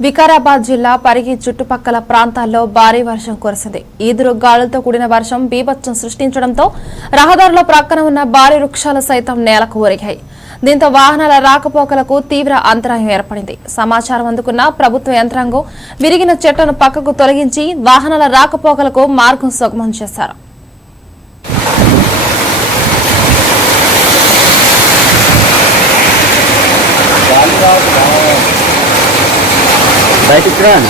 వికారాబాద్ జిల్లా పరిగి చుట్టుపక్కల ప్రాంతాల్లో భారీ వర్షం కురిసింది. ఈదురు గాలులతో కూడిన వర్షం బీభత్సం సృష్టించడంతో రహదారుల ప్రక్కన ఉన్న భారీ వృక్షాలు సైతం నేలకు ఒరిగాయి. దీంతో వాహనాల రాకపోకలకు తీవ్ర అంతరాయం ఏర్పడింది. సమాచారం అందుకున్న ప్రభుత్వ యంత్రాంగం విరిగిన చెట్లను పక్కకు తొలగించి వాహనాల రాకపోకలకు మార్గం సుగమం చేశారు. Baik keren.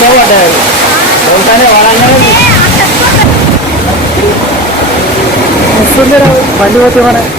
Coba deh, bongkarnya warnanya lagi. Maksudnya, bantu mana?